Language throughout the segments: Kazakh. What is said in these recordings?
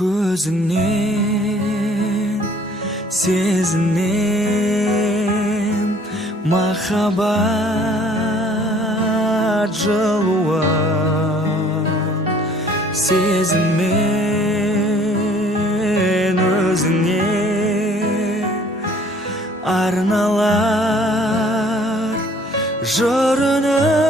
Көзіңнен сезінем махаббат жылуын, сезіммен өзіңе арналар жырынып.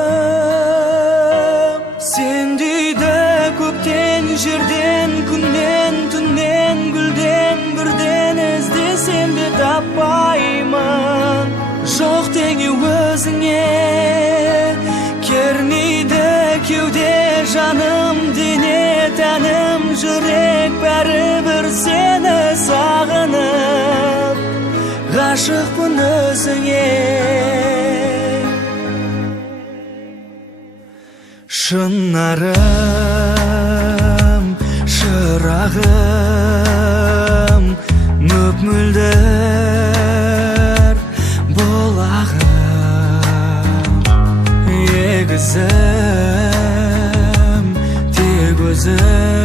Сен дейді көктен, жерден, күннен, түннен, гүлден бірден іздесем де таппаймын. Жоқ теңі өзіңе кернейді кеуде, жаным, дене, тәнім, жүрек бәрібір сені сағынып. Ғашықпын өзіңе. Шынарым, шырағым, мөп-мөлдір бұлағым, егізім тек өзім.